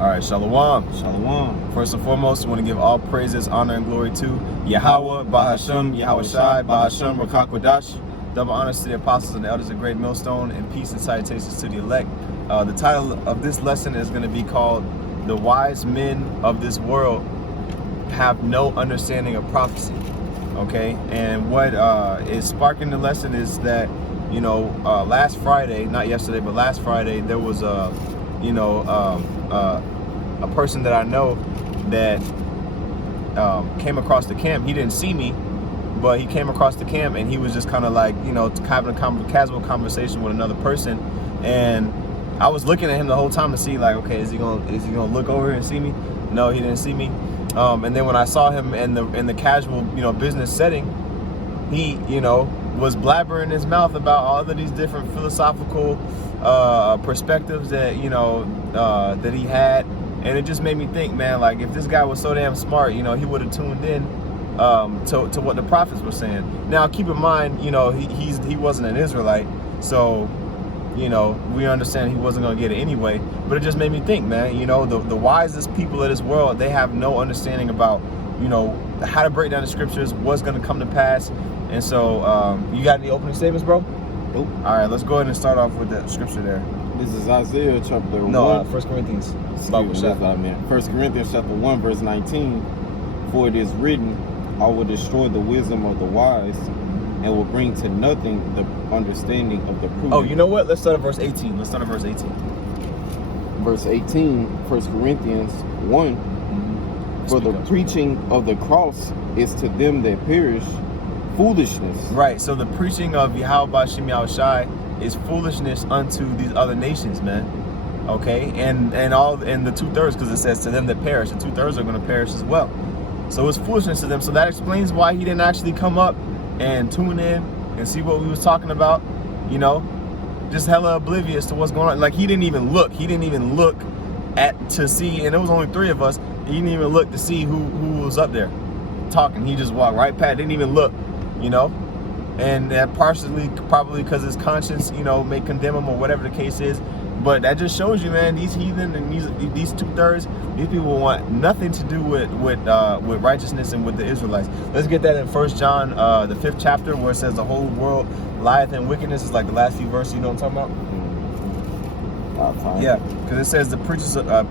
All right, shalom. Shalom. First and foremost, we want to give all praises, honor, and glory to Yahweh, Bahashem, Yahweh Shai, Bahashem, Rakakwadash. Double honors to the apostles and the elders of Great Millstone, and peace and salutations to the elect. The title of this lesson is going to be called "The Wise Men of This World Have No Understanding of Prophecy." Okay, and what is sparking the lesson is that, you know, last Friday, not yesterday, but last Friday, there was a person that I know that came across the camp. He didn't see me, but he came across the camp, and he was just kind of like, you know, having a casual conversation with another person. And I was looking at him the whole time to see, like, okay, is he gonna look over here and see me? No, he didn't see me. And then when I saw him in the casual, you know, business setting, he, you know, was blabbering his mouth about all of these different philosophical perspectives that, you know, that he had. And it just made me think, man, like, if this guy was so damn smart, you know, he would have tuned in to what the prophets were saying. Now, keep in mind, you know, he wasn't an Israelite, so, you know, we understand he wasn't going to get it anyway. But it just made me think, man, you know, the wisest people of this world, they have no understanding about, you know, how to break down the scriptures, what's going to come to pass. And so, you got any opening statements, bro? Nope. All right, let's go ahead and start off with the scripture there. This is Isaiah chapter 1. No, 1 Corinthians. Excuse me, that's what I meant. 1 Corinthians chapter 1, verse 19. For it is written, I will destroy the wisdom of the wise, and will bring to nothing the understanding of the prudent. Oh, you know what? Let's start at verse 18. Verse 18, 1 Corinthians 1. For the preaching of the cross is to them that perish foolishness. Right, so the preaching of Yahweh Bashem Yahweh Shai is foolishness unto these other nations, man. Okay, and the 2/3, because it says to them that perish, the 2/3 are going to perish as well. So it's foolishness to them. So that explains why he didn't actually come up and tune in and see what we was talking about. You know, just hella oblivious to what's going on. Like, he didn't even look. He didn't even look to see, and there was only 3 of us. He didn't even look to see who was up there talking. He just walked right past. Didn't even look. You know. And that partially, probably because his conscience, you know, may condemn him or whatever the case is. But that just shows you, man, these heathen and these 2/3, these people want nothing to do with righteousness and with the Israelites. Let's get that in 1 John, the 5th chapter, where it says the whole world lieth in wickedness. It's like the last few verses, you know what I'm talking about? Yeah, because it says the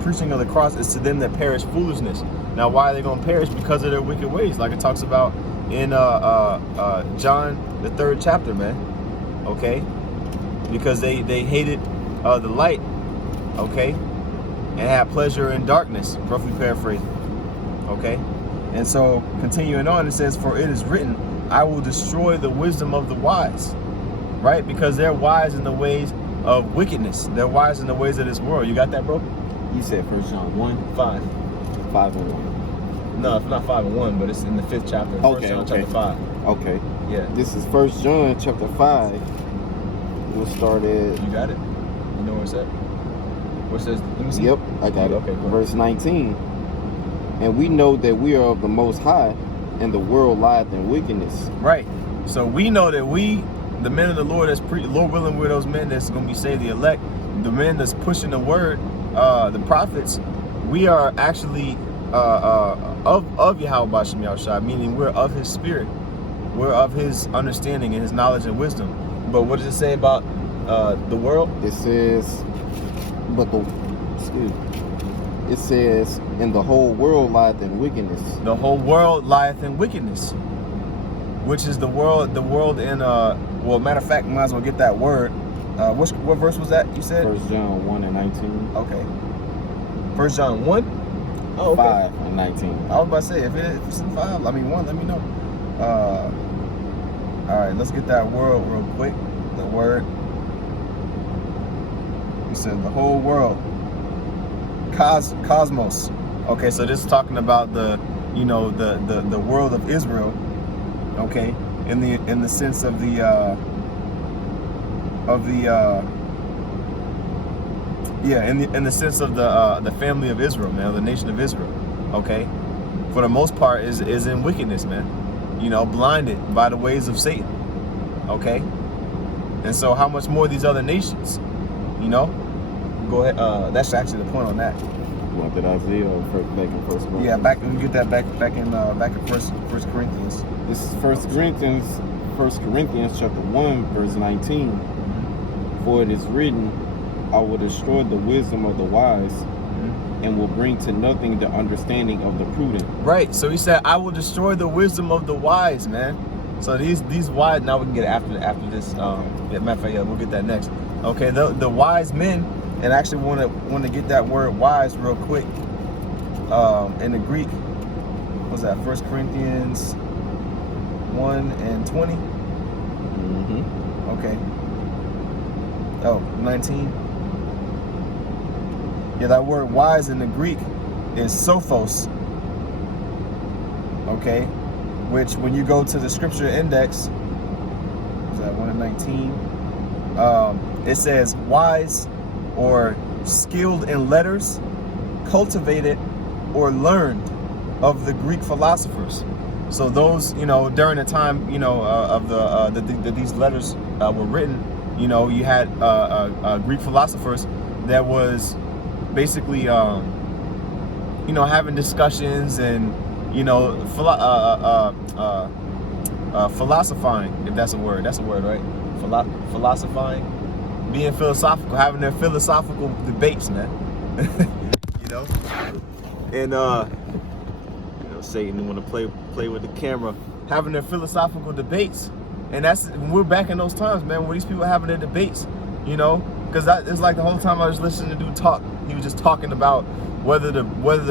preaching of the cross is to them that perish foolishness. Now, why are they going to perish? Because of their wicked ways, like it talks about in John, the 3rd chapter, man. Okay, because they hated the light, okay, and had pleasure in darkness, roughly paraphrasing. Okay, and so continuing on, it says, for it is written, I will destroy the wisdom of the wise. Right, because they're wise in the ways of wickedness. They're wise in the ways of this world. You got that, bro? You said 1 John 1? 5 and 1. No, it's not 5 and 1, but it's in the 5th chapter. Okay, John, okay. Chapter 5. Okay. Yeah. This is 1 John chapter 5. We'll start at... You got it? You know where it's at? Where it says, let me see. Yep, I got it. Okay, cool. Verse 19. And we know that we are of the Most High, and the world lieth in wickedness. Right. So we know that we, the men of the Lord, Lord willing, we're those men that's going to be saved, the elect, the men that's pushing the word, the prophets, we are actually of Yahweh Bashem Yahweh Shai, meaning we're of his spirit. We're of his understanding and his knowledge and wisdom. But what does it say about the world? It says, it says, and the whole world lieth in wickedness. The whole world lieth in wickedness, which is the world in, well, matter of fact, might as well get that word. What verse was that you said? 1 John 1 and 19. Okay. 1 John 1? Oh, okay. 5 and 19. I was about to say, if it's in 5, I mean 1, let me know. All right, let's get that word real quick. The word. He said the whole world. Cosmos. Okay, so this is talking about the world of Israel. Okay, in the sense of the sense of the family of Israel, man, the nation of Israel. Okay, for the most part is in wickedness, man. You know, blinded by the ways of Satan. Okay, and so how much more these other nations? You know, go ahead. That's actually the point on that. What did Isaiah or back in First Corinthians? Yeah, we get that back in First Corinthians. This is First Corinthians chapter 1, verse 19. For it is written, I will destroy the wisdom of the wise, and will bring to nothing the understanding of the prudent. Right. So he said, I will destroy the wisdom of the wise, man. So these wise, now we can get after this. Matter of fact, we'll get that next. Okay, the wise men, and I actually want to get that word wise real quick. In the Greek, what's that? 1 Corinthians 1 and 20. Okay. Oh, 19. Yeah, that word wise in the Greek is sophos. Okay, which when you go to the scripture index, is that 1 and 19? It says wise or skilled in letters, cultivated or learned of the Greek philosophers. So those, during the time, of these letters were written, you had Greek philosophers that was basically, having discussions and, philosophizing, if that's a word. That's a word, right? Philosophizing, being philosophical, having their philosophical debates, man. And Satan want to play with the camera, having their philosophical debates, and we're back in those times, man, where these people are having their debates, because it's like the whole time I was listening to dude talk, he was just talking about whether the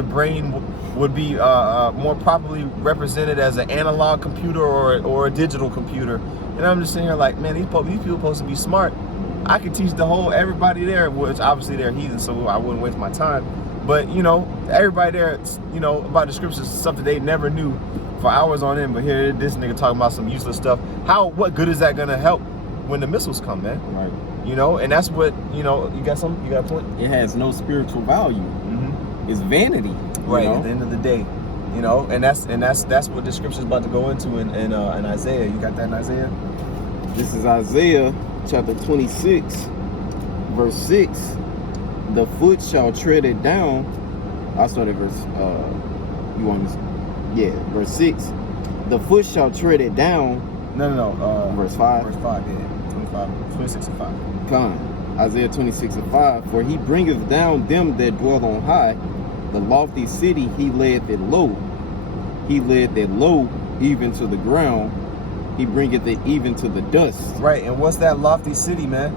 brain would be more properly represented as an analog computer or a digital computer, and I'm just sitting here like, man, these people are supposed to be smart. I could teach everybody there, which obviously they're heathens, so I wouldn't waste my time. But, everybody there, about the scriptures, something they never knew for hours on end. But here, this nigga talking about some useless stuff. What good is that going to help when the missiles come, man? Right. And that's what, you got a point? It has no spiritual value. It's vanity. Right, at the end of the day. And that's what the scripture's about to go into in Isaiah. You got that in Isaiah? This is Isaiah chapter 26, verse 6. The foot shall tread it down. I'll start at verse, verse 6. The foot shall tread it down. No. Verse 5. Verse 5, yeah. 26 and 5. Come. Isaiah 26 and 5. For he bringeth down them that dwell on high. The lofty city he laid it low. He laid it low even to the ground. He bringeth it even to the dust. Right, and what's that lofty city, man?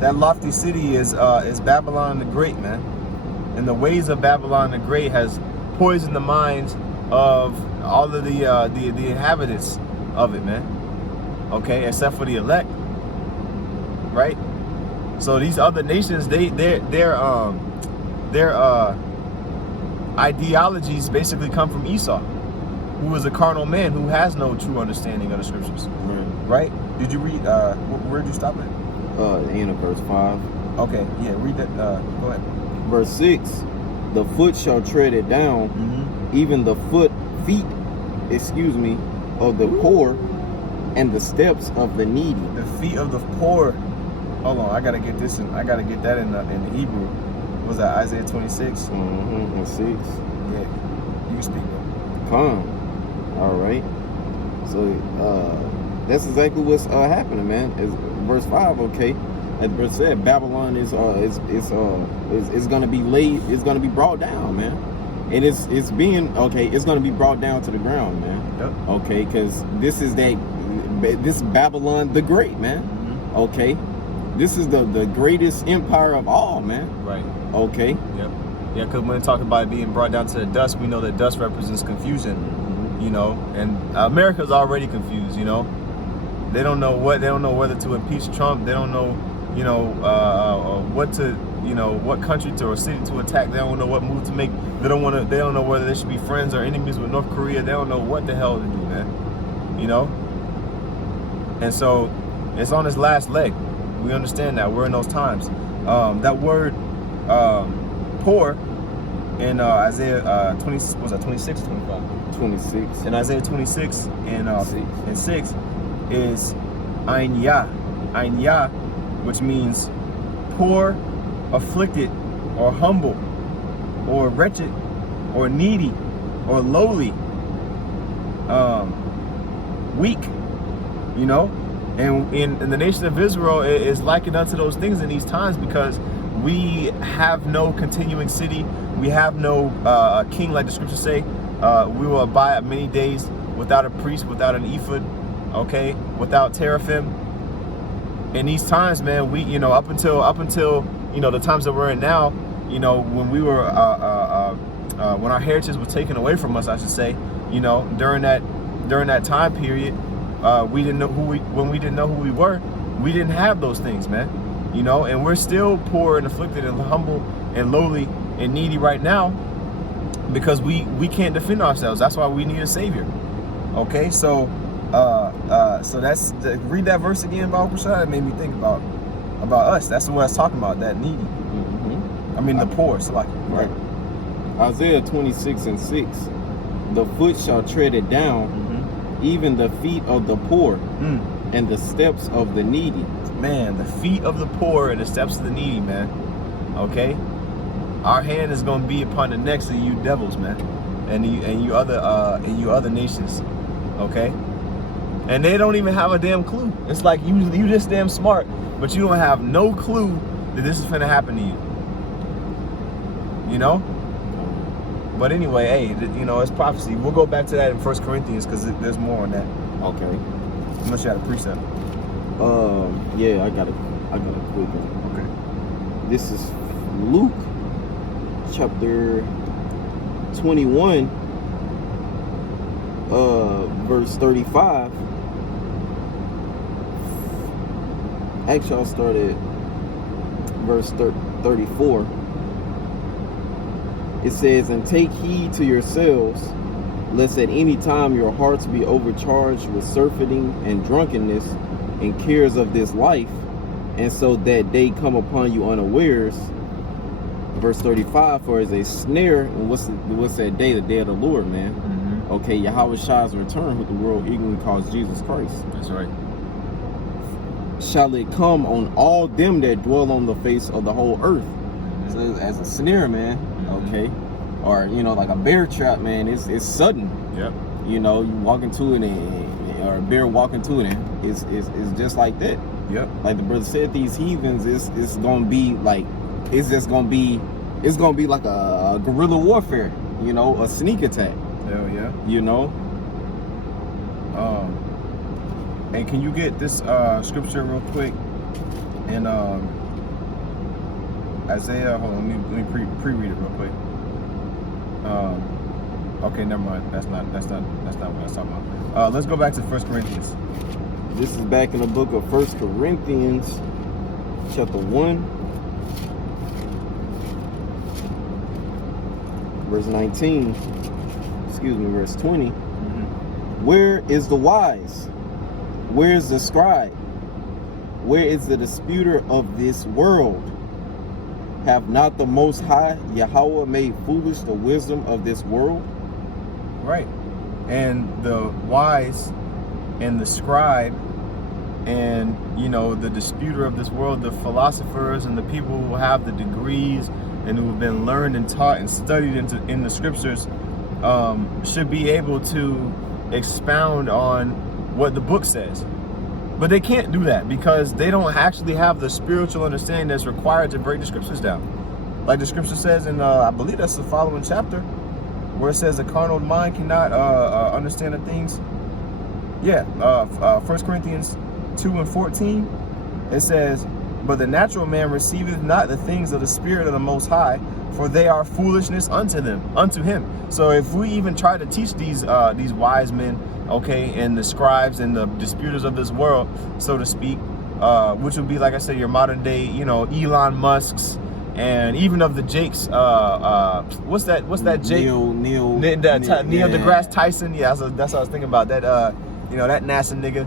That lofty city is Babylon the Great, man. And the ways of Babylon the Great has poisoned the minds of all of the inhabitants of it, man. Okay, except for the elect, right? So these other nations, their ideologies basically come from Esau, who is a carnal man who has no true understanding of the scriptures. Right? Did you read? Where did you stop at? The end of verse 5. Okay, yeah, read that. Go ahead. Verse 6. The foot shall tread it down, even the feet, of the poor, and the steps of the needy. The feet of the poor. Hold on, I gotta get this. I gotta get that in the Hebrew. What was that Isaiah 26? And 6. Yeah, you can speak, bro. Come. All right. So that's exactly what's happening, man. It's verse 5. Okay, as verse said, Babylon is gonna be laid. It's gonna be brought down, man. And it's gonna be brought down to the ground, man. Yep. Okay, because this Babylon the Great, man. Okay, this is the greatest empire of all, man. Right. Okay. Yep. Yeah, because when they talk about it being brought down to the dust, we know that dust represents confusion. And America's already confused. They don't know whether to impeach Trump. They don't know, what country or city to attack. They don't know what move to make. They don't know whether they should be friends or enemies with North Korea. They don't know what the hell to do, man. And so it's on its last leg. We understand that. We're in those times. That word poor in Isaiah 26 or 25? 26. In Isaiah 26 and 6 is Ein Yah, which means poor, afflicted, or humble. or wretched or needy or lowly, weak, you know. And in the nation of Israel is likened unto those things in these times, because we have no continuing city. We have no king, like the scriptures say. We will abide many days without a priest, without an ephod, okay, without teraphim. In these times, man, we, you know, up until you know, the times that we're in now, you know, when we were when our heritage was taken away from us, I should say, you know, during that time period, we didn't know when we didn't know who we were, we didn't have those things, man, you know. And we're still poor and afflicted and humble and lowly and needy right now, because we can't defend ourselves. That's why we need a savior. Okay, so so that's read that verse again, Baal Prashad. It made me think about us. That's what I was talking about, that needy. I mean the poor. So like, right. Isaiah 26:6. The foot shall tread it down, even the feet of the poor, and the steps of the needy. Man, the feet of the poor and the steps of the needy, man. Okay, our hand is gonna be upon the necks of you devils, man, and you other nations. Okay, and they don't even have a damn clue. It's like you just damn smart, but you don't have no clue that this is gonna happen to you. You know. But anyway, hey, you know, it's prophecy. We'll go back to that in 1 Corinthians, because there's more on that. Okay. Unless you had a precept. Yeah, I got a quick one. Okay. This is Luke chapter 21, verse 35. Actually, I'll start at verse 34. It says, and take heed to yourselves, lest at any time your hearts be overcharged with surfeiting and drunkenness and cares of this life, and so that day come upon you unawares. Verse 35, for as a snare, and what's that day? The day of the Lord, man. Okay, Yahweh Shai's return, who the world eagerly calls Jesus Christ. That's right. Shall it come on all them that dwell on the face of the whole earth. So as a snare, man. Okay, or you know, like a bear trap, man. It's sudden. Yep. You know, you walk into it, or a bear walk into it, and it's just like that. Yep. Like the brother said, these heathens, it's gonna be like, it's gonna be like a guerrilla warfare. You know, a sneak attack. Hell yeah. You know. And can you get this scripture real quick? And Isaiah, hold on, let me pre-read it real quick. Okay, never mind. That's not what I was talking about. Let's go back to 1 Corinthians. This is back in the book of 1 Corinthians, chapter 1, verse 19. Excuse me, verse 20. Where is the wise? Where is the scribe? Where is the disputer of this world? Have not the Most High, Yahweh, made foolish the wisdom of this world? Right. And the wise and the scribe and, you know, the disputer of this world, the philosophers and the people who have the degrees and who have been learned and taught and studied in the scriptures, should be able to expound on what the book says. But they can't do that because they don't actually have the spiritual understanding that's required to break the scriptures down. Like the scripture says in, I believe that's the following chapter, where it says the carnal mind cannot understand the things. Yeah, 1 Corinthians 2:14, it says, but the natural man receiveth not the things of the Spirit of the Most High, for they are foolishness unto him. So if we even try to teach these wise men, okay, and the scribes and the disputers of this world, so to speak, which would be, like I said, your modern day, you know, Elon Musk's, and even of the Jakes, what's that Jake? Neil deGrasse Tyson. Yeah, that's what I was thinking about. That you know, that NASA nigga.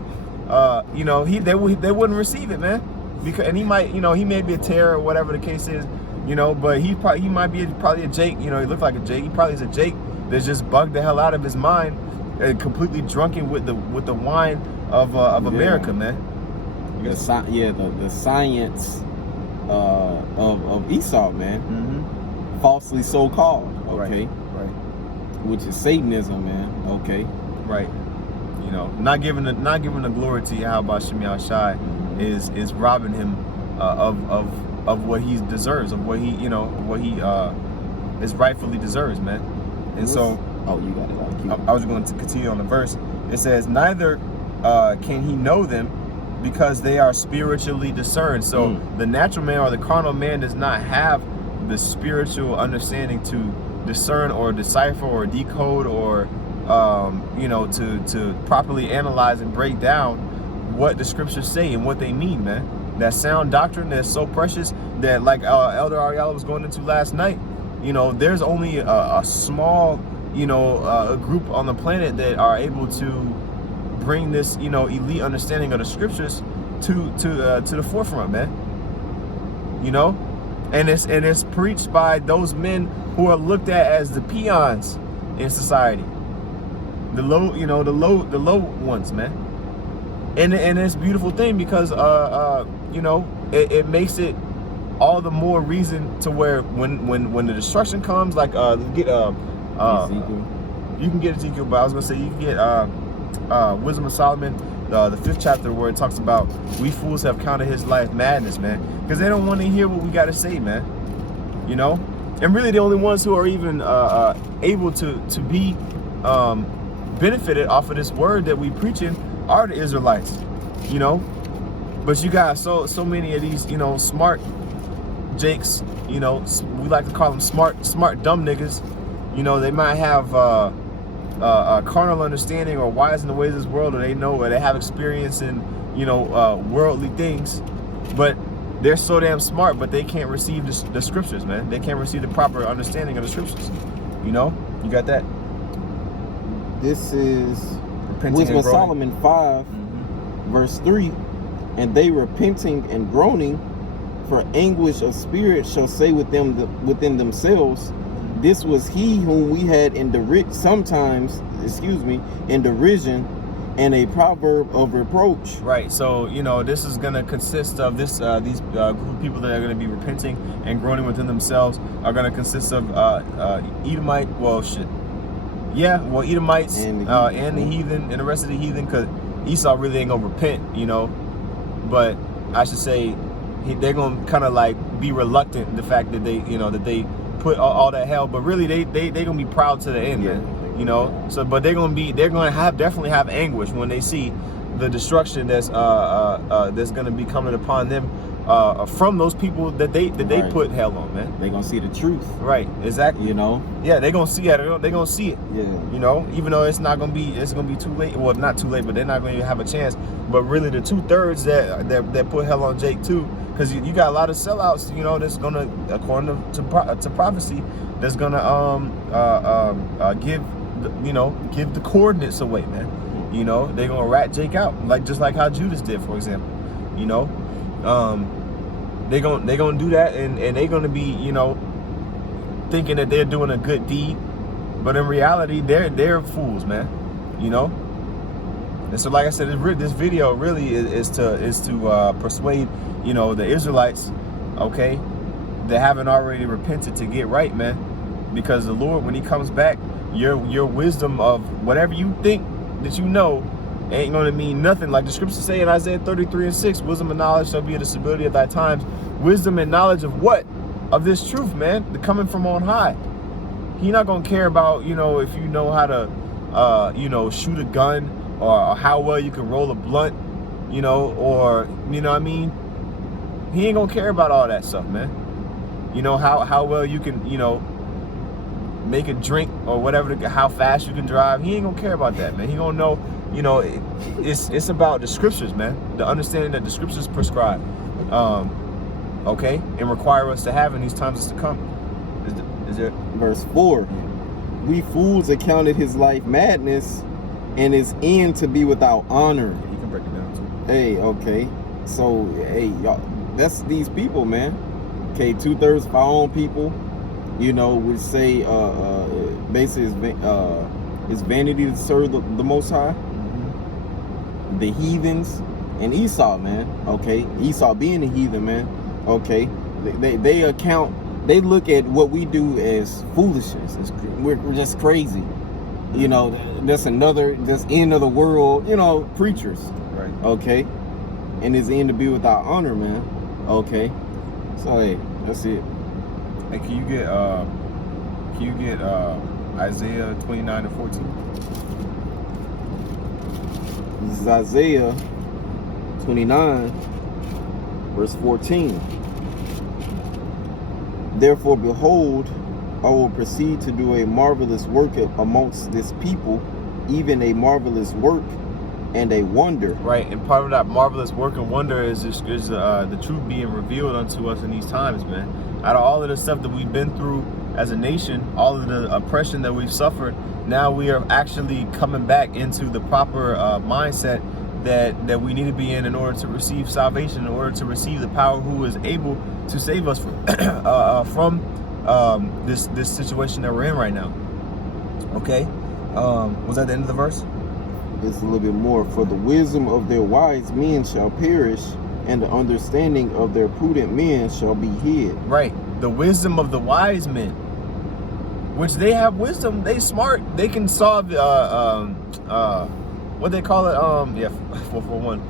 You know, they wouldn't receive it, man. Because, and he might, you know, he may be a terror or whatever the case is, you know, but he might be probably a Jake. You know, he looked like a Jake. He probably is a Jake that's just bugged the hell out of his mind and completely drunken with the wine of America, man. The science of Esau, man. falsely so called. Okay, right, which is Satanism, man. Okay, right. You know, not giving the glory to Yahweh Shem Shai is robbing him of what he deserves, of what he is rightfully deserves, man. And so, you got it. I was going to continue on the verse. It says, neither can he know them, because they are spiritually discerned. So the natural man or the carnal man does not have the spiritual understanding to discern or decipher or decode or to properly analyze and break down what the scriptures say and what they mean, man. That sound doctrine that's so precious that, like Elder Ariella was going into last night, you know, there's only a small a group on the planet that are able to bring this elite understanding of the scriptures to the forefront, man. You know, and it's preached by those men who are looked at as the peons in society, the low ones, man. And it's a beautiful thing, because it makes it all the more reason to where when the destruction comes, like Ezekiel. You can get Ezekiel, but I was gonna say you can get Wisdom of Solomon, the 5th chapter, where it talks about we fools have counted his life madness, man, because they don't want to hear what we got to say, man. You know, and really the only ones who are even able to be benefited off of this word that we preaching are the Israelites, you know. But you got so many of these, smart jakes, we like to call them smart dumb niggas. You know, they might have a carnal understanding or wise in the ways of this world, or they know, or they have experience in, worldly things, but they're so damn smart, but they can't receive the scriptures, man. They can't receive the proper understanding of the scriptures. You know, you got that? This is Wisdom of Solomon 5, verse 3. And they repenting and groaning for anguish of spirit shall say within themselves, this was he whom we had in derision and a proverb of reproach. Right. So, this is going to consist of these group of people that are going to be repenting and groaning within themselves are going to consist of Edomite. Well, shit. Yeah. Well, Edomites and the heathen and the rest of the heathen, because Esau really ain't going to repent, but I should say they're going to kind of like be reluctant in the fact that they put all that hell, but really they gonna be proud to the end, man. So but they're gonna definitely have anguish when they see the destruction that's gonna be coming upon them from those people that they put hell on, man. They gonna see the truth, right? Exactly. Yeah, they gonna see it. They gonna see it. Yeah. Even though it's gonna be too late. Well, not too late, but they're not gonna have a chance. But really, the 2/3 that put hell on Jake too. Because you got a lot of sellouts, that's gonna, according to prophecy, that's gonna give the coordinates away, man. They're gonna rat Jake out, just like how Judas did, for example. They gonna do that, and they're gonna be, thinking that they're doing a good deed, but in reality, they're fools, man. And so, like I said, this video really is to persuade, the Israelites, okay, that haven't already repented to get right, man. Because the Lord, when he comes back, your wisdom of whatever you think that ain't going to mean nothing. Like the scriptures say in Isaiah 33:6, wisdom and knowledge shall be the stability of thy times. Wisdom and knowledge of what? Of this truth, man, the coming from on high. He not going to care about, if you know how to, shoot a gun, or how well you can roll a blunt, or, what I mean? He ain't gonna care about all that stuff, man. How well you can, make a drink or whatever, how fast you can drive. He ain't gonna care about that, man. He gonna know, it's about the scriptures, man. The understanding that the scriptures prescribe, okay, and require us to have in these times to come. Is there? Verse 4, we fools accounted his life madness and his end to be without honor. Yeah, you can break it down too. Hey, okay. So, hey, y'all, that's these people, man. Okay, 2/3 of our own people, would say basically it's vanity to serve the Most High. The heathens and Esau, man. Okay, Esau being a heathen, man. Okay, they account they look at what we do as foolishness. We're just crazy. You know, that's end of the world, you know, preachers. Right. Okay. And it's end to be without honor, man. Okay. So hey, that's it. Hey, can you get Isaiah 29 and 14? This is Isaiah 29, verse 14. Therefore, behold, I will proceed to do a marvelous work amongst this people, even a marvelous work and a wonder. Right, and part of that marvelous work and wonder is the truth being revealed unto us in these times, man. Out of all of the stuff that we've been through as a nation, all of the oppression that we've suffered, now we are actually coming back into the proper mindset that we need to be in order to receive salvation, in order to receive the power who is able to save us from this situation that we're in right now. Okay, was that the end of the verse? It's a little bit more. For the wisdom of their wise men shall perish, and the understanding of their prudent men shall be hid. Right, the wisdom of the wise men, which they have wisdom, they smart, they can solve what they call it, 441.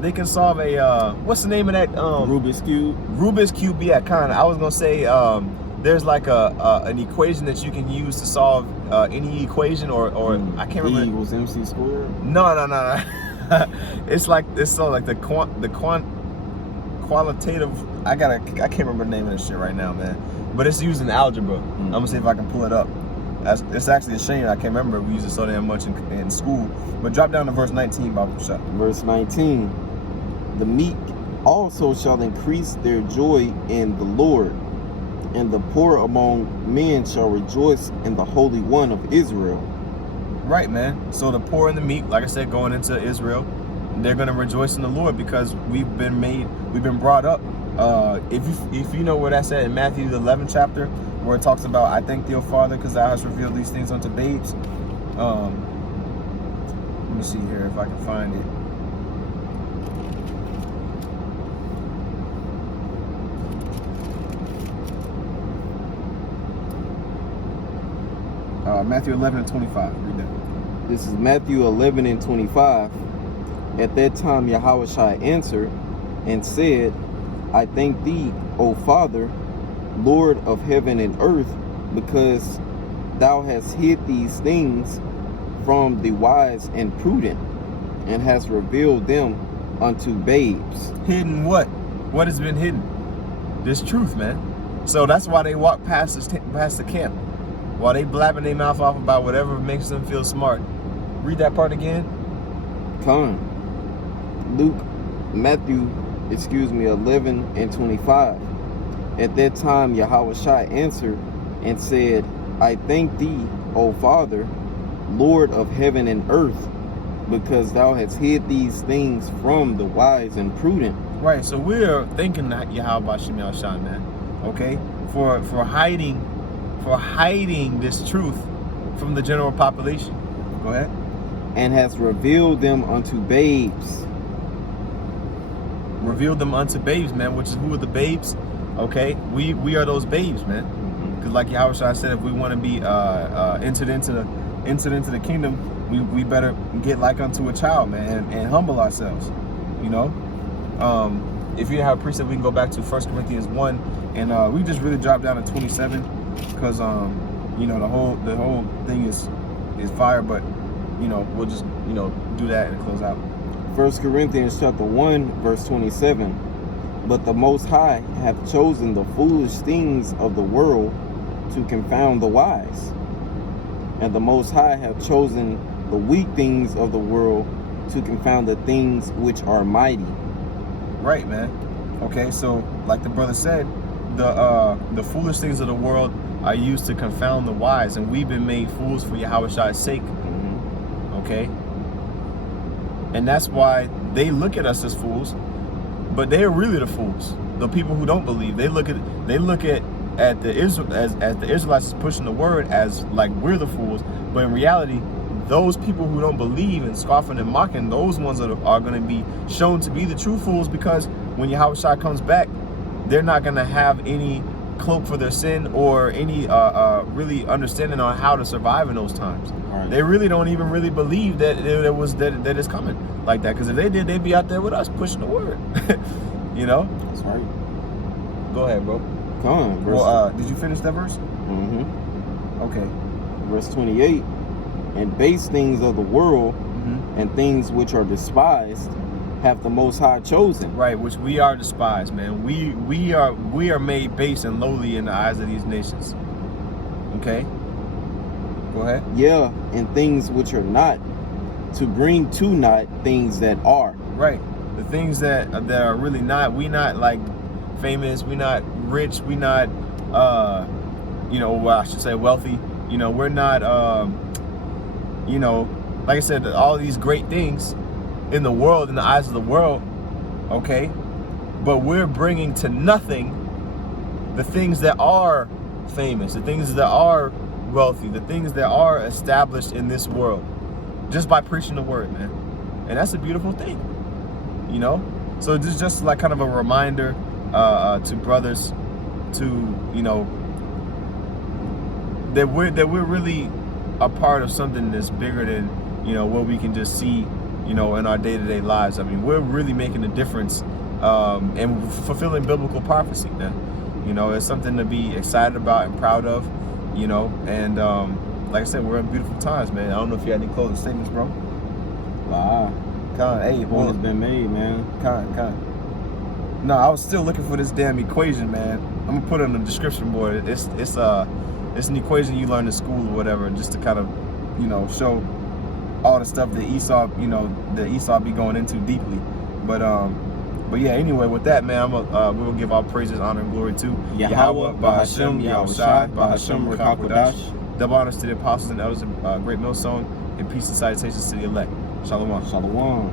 They can solve a what's the name of that Rubik's Cube? Rubik's Cube, yeah, kind of. I was gonna say there's like an equation that you can use to solve any equation, or I can't remember. E equals MC squared? No. It's so like the qualitative. I can't remember the name of this shit right now, man. But it's used in algebra. I'm gonna see if I can pull it up. It's actually a shame I can't remember. We used it so damn much in school. But drop down to verse 19, Bible shot. Verse 19. The meek also shall increase their joy in the Lord, and the poor among men shall rejoice in the Holy One of Israel. Right, man. So the poor and the meek, like I said, going into Israel, they're going to rejoice in the Lord because we've been brought up. If you know where that's at in Matthew the 11th chapter, where it talks about, I thank thee, O Father, because thou hast revealed these things unto babes. Let me see here if I can find it. Matthew 11 and 25. Read that. This is Matthew 11 and 25. At that time Yahushua answered and said, I thank thee, O Father, Lord of heaven and earth, because thou hast hid these things from the wise and prudent, and hast revealed them unto babes. Hidden what? What has been hidden? This truth, man. So that's why they walk past the camp, while they blabbing their mouth off about whatever makes them feel smart. Read that part again. Matthew 11 and 25. At that time Yahushua answered and said, I thank thee, O Father, Lord of heaven and earth, because thou hast hid these things from the wise and prudent. Right, so we're thanking that Yahweh Shem Yahshua, man. Okay? For hiding this truth from the general population. Go ahead. And has revealed them unto babes. Revealed them unto babes, man, which is who are the babes? Okay, we are those babes, man. Because like Yahweh said, if we want to be entered into the kingdom, we better get like unto a child, man, and humble ourselves. You know, if you have a precept, we can go back to 1 Corinthians 1, and we just really dropped down to 27, because you know, the whole thing is fire, but you know, we'll just, you know, do that and close out. 1 Corinthians chapter 1, verse 27. But the Most High hath chosen the foolish things of the world to confound the wise. And the Most High hath chosen the weak things of the world to confound the things which are mighty. Right, man. Okay, so like the brother said, the foolish things of the world are used to confound the wise, and we've been made fools for Yahweh's sake. Okay? And that's why they look at us as fools, but they're really the fools. The people who don't believe, they look at the Israelites pushing the word as like we're the fools, but in reality, those people who don't believe and scoffing and mocking, those ones are going to be shown to be the true fools, because when Yahweh comes back, they're not going to have any cloak for their sin or any really understanding on how to survive in those times. Right. They really don't even really believe that that it's coming like that. Because if they did, they'd be out there with us pushing the word. You know. That's right. Go ahead, bro. Come on. Well, did you finish that verse? Mm-hmm. Okay. Verse 28. And base things of the world and things which are despised have the Most High chosen. Right, which we are despised, man. We are made base and lowly in the eyes of these nations. Okay? Go ahead. Yeah, and things which are not, to bring to naught things that are. Right. The things that are really not, we not like famous, we not rich, we not you know, well, I should say wealthy. You know, we're not you know, like I said, all these great things in the world, in the eyes of the world, okay? But we're bringing to nothing the things that are famous, the things that are wealthy, the things that are established in this world, just by preaching the word, man. And that's a beautiful thing, you know? So this is just like kind of a reminder to brothers to, you know, that we're really a part of something that's bigger than, you know, what we can just see, you know, in our day-to-day lives. I mean, we're really making a difference and fulfilling biblical prophecy, man. You know, it's something to be excited about and proud of, you know. And like I said, we're in beautiful times, man. I don't know if you had any closing statements, bro. Wow. Hey, Point has been made, man. No, I was still looking for this damn equation, man. I'm gonna put it on the description board. It's an equation you learn in school or whatever, just to kind of, you know, show all the stuff that Esau, you know, that Esau be going into deeply. But yeah, anyway, with that, man, we will give all praises, honor, and glory to Yahweh, Bahashem, Yahushai, Bahashem, Rekakodash. Double honors to the apostles and elders of Great Millstone, and peace and salutations to the elect. Shalom. Shalom.